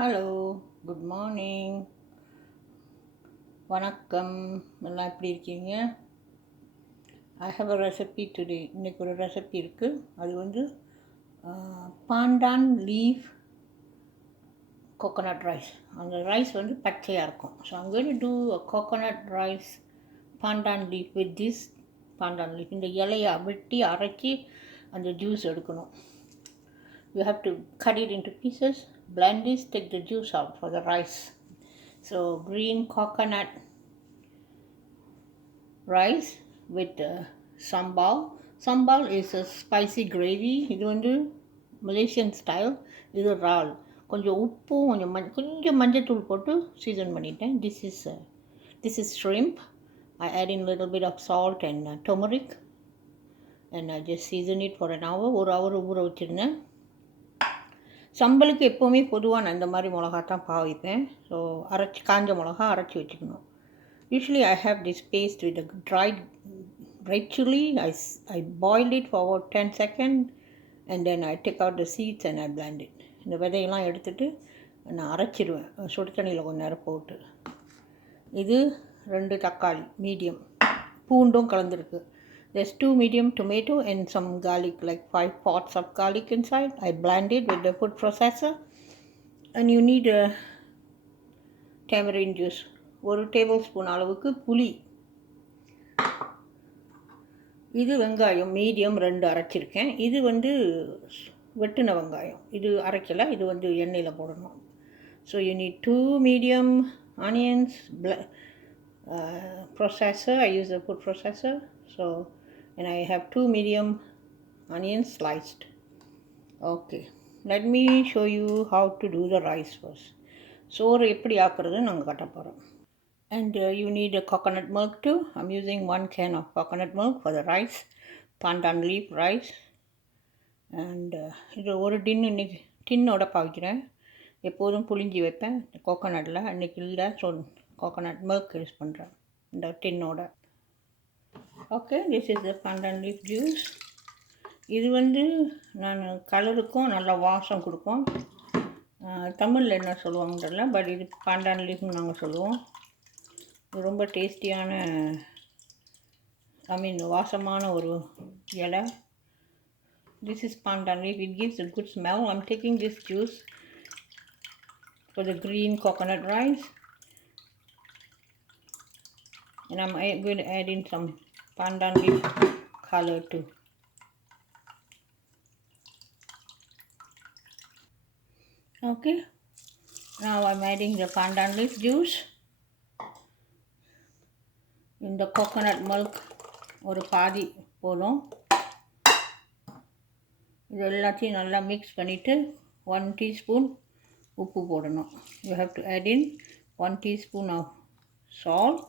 Hello, good morning, வணக்கம். எல்லாம் எப்படி இருக்கீங்க? I have a recipe today. இன்றைக்கி ஒரு ரெசிபி இருக்குது. அது வந்து பாண்டான் லீஃப் கோகோனட் ரைஸ். அந்த ரைஸ் வந்து பச்சையாக இருக்கும். So I'm going to do a coconut rice pandan leaf with this pandan leaf. இந்த இலையை வெட்டி அரைச்சி அந்த ஜூஸ் எடுக்கணும். You have to cut it into pieces, blend this, take the juice out for the rice. So green coconut rice with sambal. Sambal is a spicy gravy. இது வந்து Malaysian style. இது இறால். கொஞ்சம் உப்பும் கொஞ்சம் மஞ்சத்தூள் போட்டு சீசன் பண்ணிட்டேன். This is shrimp. I add in a little bit of salt and turmeric and I just season it for an hour. ஒரு hour ஊற வச்சுருந்தேன். சம்பலுக்கு எப்போவுமே பொதுவாக நான் இந்த மாதிரி மிளகா தான் பாவிப்பேன். ஸோ காஞ்ச மிளகா அரைச்சி வச்சுக்கணும். Usually I have this paste with a dried red chili. I boil it for about 10 seconds and then I take out the seeds and I blend it. இந்த விதையெல்லாம் எடுத்துகிட்டு நான் அரைச்சிடுவேன் சுடு தண்ணியில் கொஞ்சம் நேரம் போட்டு. இது 2 தக்காளி மீடியம், பூண்டும் கலந்துருக்கு. There's 2 medium tomato and some garlic, like 5 pods of garlic inside. I blend it with the food processor and you need a tamarind juice. 1 table spoon அளவுக்கு புளி. இது வெங்காயம் மீடியம் 2 அரைச்சிருக்கேன். இது வந்து வெட்டின வெங்காயம். இது அரைக்கலை, இது வந்து எண்ணெயில் போடணும். So you need 2 medium onions, processor. I use the food processor. So and I have 2 medium onions sliced. Okay, let me show you how to do the rice first. சோறு எப்படி ஆக்குறது நாங்கள் கட்ட போகிறோம். And you need a coconut milk too. I'm using 1 can of coconut milk for the rice, pandan leaf rice. And இது ஒரு டின்னோட பாவிக்கிறேன். எப்போதும் புளிஞ்சி வைப்பேன் கோகோனட்டில், அன்றைக்கி இல்லை. ஸோ கோகோனட் மில்க் யூஸ் பண்ணுறேன் இந்த டின்னோட. Okay, this is the pandan leaf juice. இது வந்து நான் கலருக்கும் நல்ல வாசம் கொடுக்கும். தமிழில் என்ன சொல்லுவாங்கன்னு தெரியல, பட் இது pandan leafனு நாங்கள் சொல்லுவோம். இது ரொம்ப டேஸ்டியான, வாசமான ஒரு இலை. This is pandan leaf. It gives a good smell. I'm taking this juice for the green coconut rice and I'm going to add in some pandan leaf color too. Okay, now I'm adding the pandan leaf juice in the coconut milk. ஒரு பாதி போதும். இது எல்லாத்தையும் நல்லா மிக்ஸ் பண்ணிவிட்டு 1 teaspoon உப்பு போடணும். You have to add in 1 teaspoon of salt.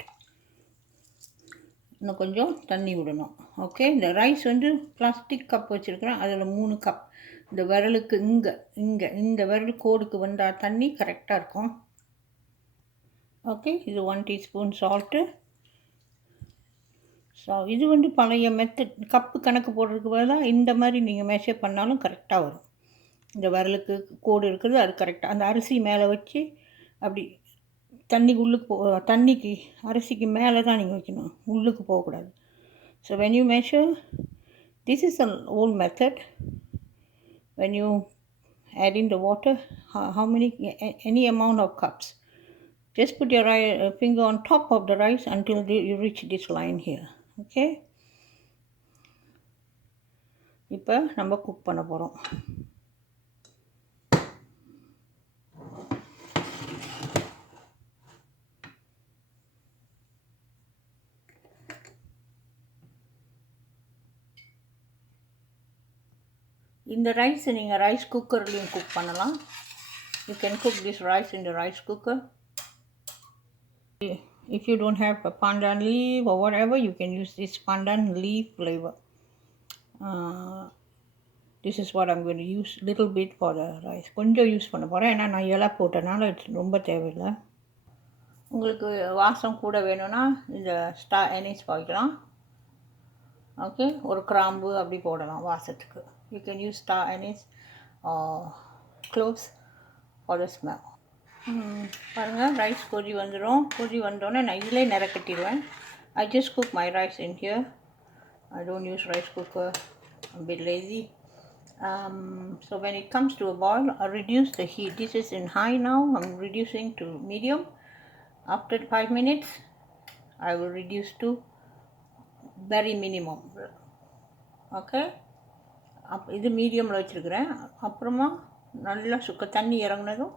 இன்னும் கொஞ்சம் தண்ணி விடணும். ஓகே, இந்த ரைஸ் வந்து பிளாஸ்டிக் கப் வச்சுருக்கிறேன். அதில் 3 கப். இந்த விரலுக்கு இந்த விரல் கோடுக்கு வந்தால் தண்ணி கரெக்டாக இருக்கும். ஓகே, இது 1 teaspoon சால்ட்டு. ஸோ இது வந்து பழைய மெத்தட், கப்பு கணக்கு போடுறதுக்கு பதிலாக இந்த மாதிரி நீங்கள் மெஷர் பண்ணாலும் கரெக்டாக வரும். இந்த விரலுக்கு கோடு இருக்குது, அது கரெக்டாக அந்த அரிசி மேலே வச்சு அப்படி தண்ணிக்கு அரிசிக்கு மேலே தான் நீங்கள் வைக்கணும், உள்ளுக்கு போகக்கூடாது. So when you measure, this is an old method. When you add in the water, how many, any amount of cups, just put your finger on top of the rice until you reach this line here. Okay, இப்போ நம்ம குக் பண்ண போகிறோம். இந்த ரைஸை நீங்கள் ரைஸ் குக்கர்லேயும் குக் பண்ணலாம். You can cook this rice in the rice cooker. If you don't have a pandan leaf or whatever, you can use this pandan leaf flavor. This is what I'm going to use little bit for the rice. கொஞ்சம் யூஸ் பண்ண போகிறேன், ஏன்னா நான் இலை போட்டனால ரொம்ப தேவையில்லை. உங்களுக்கு வாசம் கூட வேணும்னா இந்த ஸ்டார் அனீஸ் பாய்க்கலாம். ஓகே, ஒரு கிராம்பு அப்படி போடலாம் வாசத்துக்கு. You can use star anise or cloves for the smell. பாருங்கள், ரைஸ் கொதி வந்துடும். கொதி வந்தோடனே நான் இதிலே நிறக்கட்டிடுவேன். I just cook my rice in here. I don't use rice cooker. I'm a bit lazy. So when it comes to a boil, I reduce the heat. This is in high now. I'm reducing to medium. After 5 minutes, I will reduce to very minimum. Okay. இது மீடியமில் வச்சுருக்கிறேன். அப்புறமா நல்லா தண்ணி இறங்குனதும்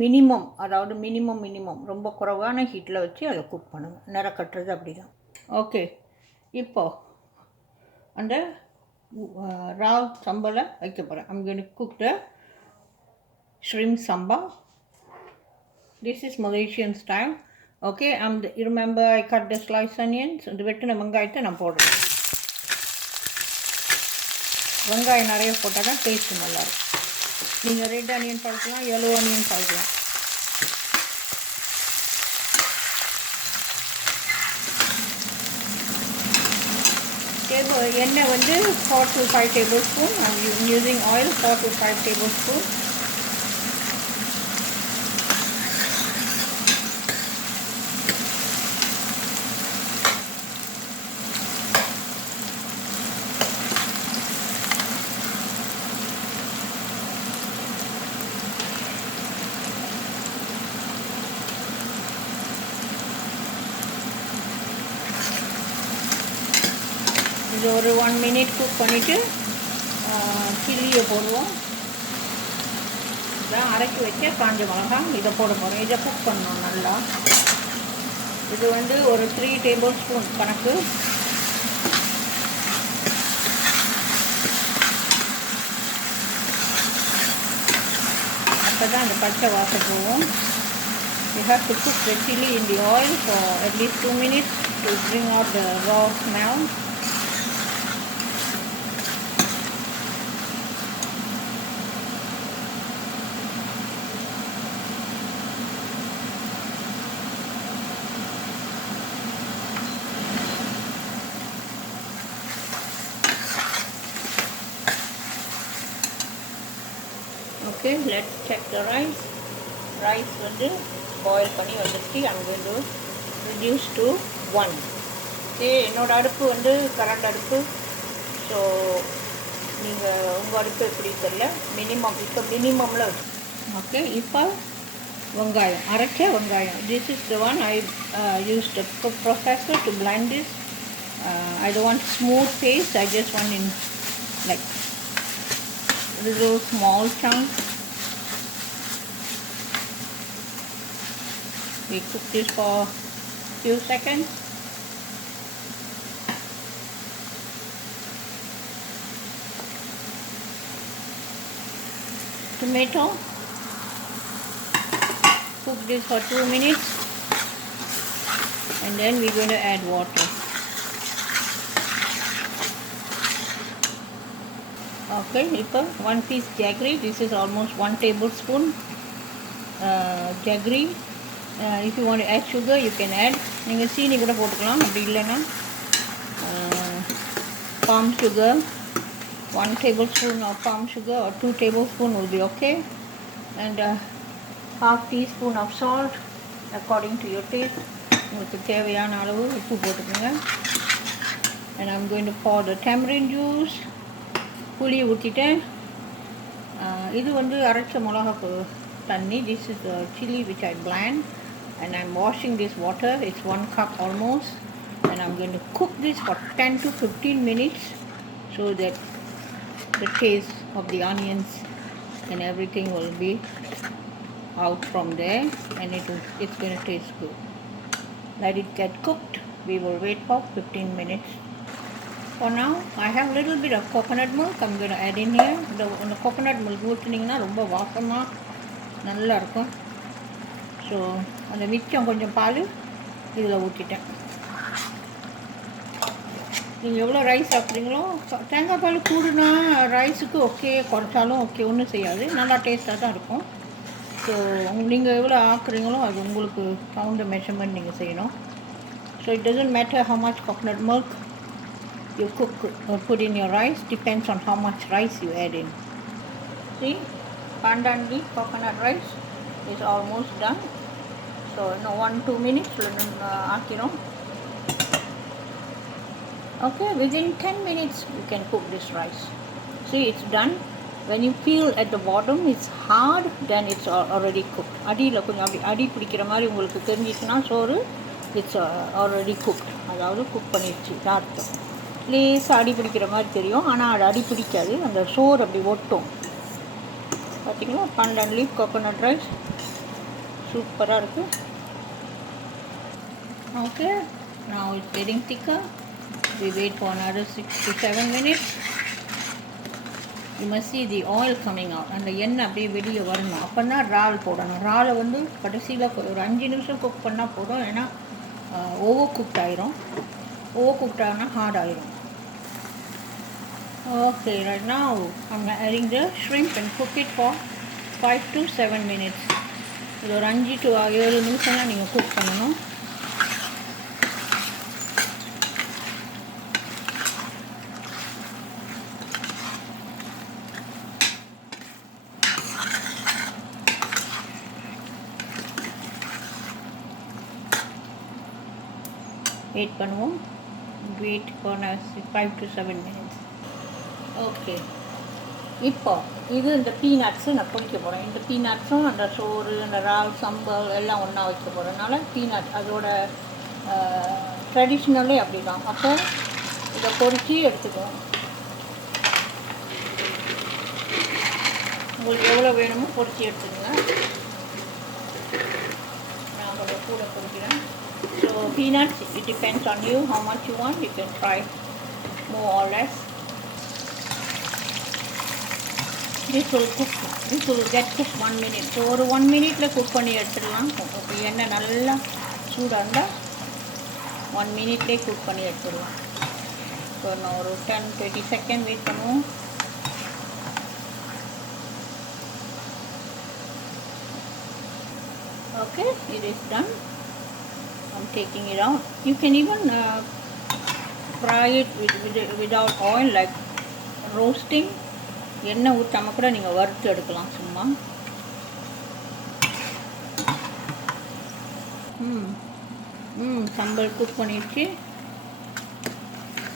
மினிமம், அதாவது மினிமம் ரொம்ப குறைவான ஹீட்டில் வச்சு அதை குக் பண்ணுங்கள். நிற கட்டுறது அப்படி தான். ஓகே, இப்போது அந்த ரா சம்பலை வைக்க போகிறேன். I'm going to cook the shrimp sambal. This is Malaysian style. Okay, you remember I cut the sliced onions. இந்த வெட்டின வெங்காயத்தை நான் போடுறேன். வெங்காயம் நிறைய போட்டால் தான் டேஸ்ட்டு நல்லாயிருக்கும். நீங்கள் ரெட் ஆனியன் பழக்கலாம், yellow ஆனியன் பழக்கலாம். எண்ணெய் வந்து 4 to 5 tablespoon. I'm using oil 4 to 5 tablespoon. இது ஒரு 1 minute குக் பண்ணிவிட்டு சில்லியை போடுவோம். இதான் அரைச்சி வச்ச காஞ்ச மிளகாய் இதை போட போகிறோம். இதை குக் பண்ணணும் நல்லா. இது வந்து ஒரு 3 tablespoon கணக்கு. அப்போ தான் அந்த பச்சை வாசம் போகும். You have to cook the chili in the oil for at least 2 minutes to bring out the raw smell. Okay, let's check the rice. Rice வந்து boil பண்ணி வந்துருச்சு. I'm going to reduce to 1. Okay, என்னோட அடுப்பு வந்து கரண்ட் அடுப்பு. ஸோ நீங்கள் உங்கள் அடுப்பு எப்படி தெரியல, மினிமம் இப்போ மினிமமில் வச்சு. ஓகே, இப்போ வெங்காயம், அரைச்ச வெங்காயம். This is the one I used the cook processor to blend this. I don't want smooth paste. I just want in like little small chunks. We cook this for a few seconds. Tomato, cook this for 2 minutes and then we're going to add water. Okay, இப்போ 1 piece jaggery. This is almost 1 tablespoon jaggery. If you want to add sugar, you can add. நீங்கள் சீனி கூட போட்டுக்கலாம். அப்படி இல்லைன்னா palm sugar, 1 tablespoon of palm sugar or 2 tablespoon will be okay. And half teaspoon of salt according to your taste. உங்களுக்கு தேவையான அளவு உப்பு போட்டுக்கோங்க. And I'm going to pour the tamarind juice. புளி ஊற்றிட்டேன். இது வந்து அரைச்ச மிளகா தண்ணி. This is the chili which I blend and I'm washing this water. It's 1 cup almost and I'm going to cook this for 10 to 15 minutes so that the taste of the onions and everything will be out from there and it's going to taste good. Let it get cooked. We will wait for 15 minutes. For now, I have a little bit of coconut milk. I'm going to add in here. The coconut milk ஊற்றினீங்கன்னா ரொம்ப வாசமாக நல்லா இருக்கும். ஸோ அந்த மிச்சம் கொஞ்சம் பால் இதில் ஊற்றிட்டேன். நீங்கள் எவ்வளோ ரைஸ் சாப்பிட்றீங்களோ, தேங்காய் பால் கூடுனா ரைஸுக்கு ஓகே, குறைச்சாலும் ஓகே, ஒன்றும் செய்யாது, நல்லா டேஸ்ட்டாக தான் இருக்கும். ஸோ நீங்கள் எவ்வளோ ஆக்குறீங்களோ அது உங்களுக்கு தகுந்த மெஷர்மெண்ட் நீங்கள் செய்யணும். So it doesn't matter how much coconut milk you cook or put in your rice, depends on how much rice you add in. See, pandan leaf coconut rice. is almost done. So in 1-2 minutes okay, within 10 minutes you can cook this rice. See, it's done. When you feel at the bottom it's hard, then it's already cooked. அடியில் கொஞ்சம் அப்படி அடி பிடிக்கிற மாதிரி உங்களுக்கு தெரிஞ்சிச்சுன்னா சோறு it's already cooked, அதாவது குக் பண்ணிடுச்சு அர்த்தம். லேசாக அடி பிடிக்கிற மாதிரி தெரியும், ஆனால் அது அடி பிடிக்காது, அந்த சோறு அப்படி ஒட்டும். பார்த்தீங்களா, பன்னெண்டு லீஃப் கோகோனட் ரைஸ் சூப்பராக இருக்குது. Okay, now it's getting thicker. We wait for another 6 to 7 minutes. You must see the oil coming out. அந்த எண்ணெய் அப்படியே வெளியே வரணும். அப்போ தான் இறால் போடணும். இறாலை வந்து கடைசியில் ஒரு 5 நிமிஷம் குக் பண்ணால் போதும், ஏன்னா ஓவர் குக்ட் ஆயிரும். ஓவர் குக்ட் ஆனால் ஹார்ட் ஆயிரும். Okay, right now I'm adding the shrimp and cook it for 5 to 7 minutes. இது ஒரு 5 to 7 நிமிஷம் தான் நீங்கள் குக் பண்ணணும். வெயிட் பண்ணுவோம். வெயிட் பண்ண 5 to 7 minutes. ஓகே, இப்போ இது இந்த பீனட்ஸு நான் பொரிக்க போகிறேன். இந்த பீனட்ஸும் அந்த சோறு, அந்த இறால், சம்பல் எல்லாம் ஒன்றா வைக்க போகிறதுனால பீனட் அதோட ட்ரெடிஷ்னலே அப்படி தான். அப்போ இதை பொரித்து எடுத்துக்குவோம். உங்களுக்கு எவ்வளோ வேணுமோ பொரித்து எடுத்துக்கோங்க. நான் கொஞ்சம் கூட பொரிக்கிறேன். So peanuts, it depends on you how much you want. You can try more or less. This will get cooked 1 minute. So ஒரு 1 minuteல குக் பண்ணி எடுத்துடலாம். இப்போ எண்ணெய் நல்லா சூடாக இருந்தால் 1 minuteலே குக் பண்ணி எடுத்துடலாம். ஸோ நான் ஒரு 10-20 செகண்ட் வெயிட் பண்ணுவோம். Okay, it is done. I'm taking it out. You can even fry it without oil, like roasting. எண்ணெய் ஊற்றாமல் கூட நீங்கள் வறுத்து எடுக்கலாம் சும்மா. சம்பல் குக் பண்ணிடுச்சு.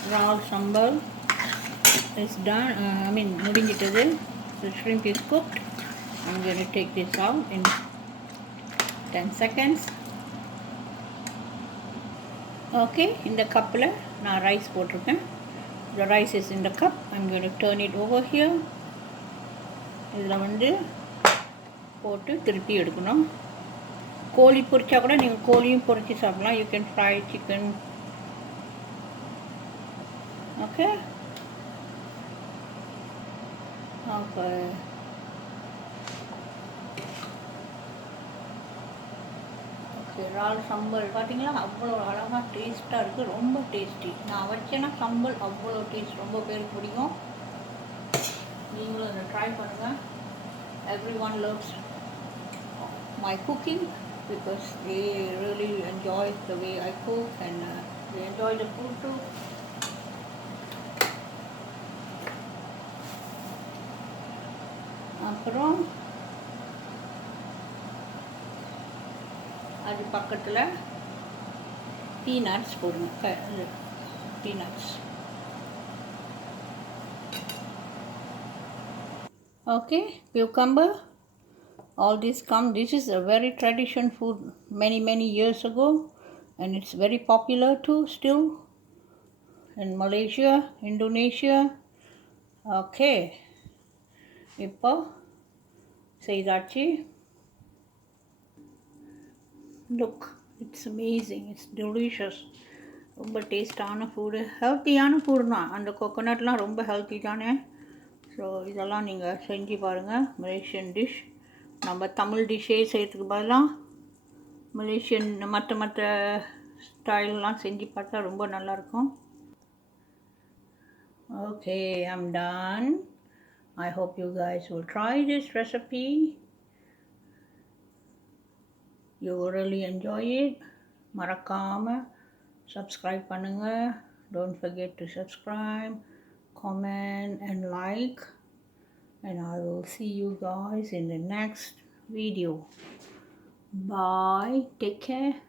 இறால் சம்பல் இஸ் டன். முடிஞ்சிட்டது. The shrimp is cooked. I'm going to take this out in 10 seconds. Okay, இந்த கப்பில் நான் ரைஸ் போட்டிருக்கேன். The rice is in the cup. I'm going to turn it over here. இதில் வந்து போட்டு திருப்பி எடுக்கணும். கோழி பொரிச்சா கூட நீங்கள் கோழியும் பொரிச்சு சாப்பிடலாம். You can fry chicken. Okay, அப்போ இறால் சம்பல் பார்த்தீங்களா, அவ்வளோ அழகாக டேஸ்ட்டாக இருக்குது. ரொம்ப டேஸ்டி. நான் வச்சேன்னா சம்பல் அவ்வளோ டேஸ்ட், ரொம்ப பேருக்கு பிடிக்கும். நீங்களும் அதை ட்ரை பண்ணுங்கள். Everyone loves my cooking because they really enjoy the way I cook and they enjoy the food too. அப்புறம் அது பக்கத்தில் பீனட்ஸ் போடுங்க. Peanuts. Okay, cucumber. All this come. This is a very traditional food many years ago, and it's very popular too still in Malaysia, Indonesia. Okay, இப்போ செய்தாச்சு. Look, it's amazing. It's delicious. ரொம்ப டேஸ்டான ஃபுட்டு, ஹெல்த்தியான ஃபுட் தான். அந்த கோகோனட்லாம் ரொம்ப ஹெல்த்தி தானே. ஸோ இதெல்லாம் நீங்கள் செஞ்சு பாருங்கள். Malaysian dish. நம்ம தமிழ் டிஷ்ஷே செய்யறதுக்கு பதிலாக மலேசியன் மற்ற ஸ்டைல்லாம் செஞ்சு பார்த்தா ரொம்ப நல்லாயிருக்கும். Okay, I'm done. I hope you guys will try this recipe. You will really enjoy it. மறக்காமல் subscribe பண்ணுங்க. Don't forget to subscribe, comment and like, and I will see you guys in the next video. Bye. Take care.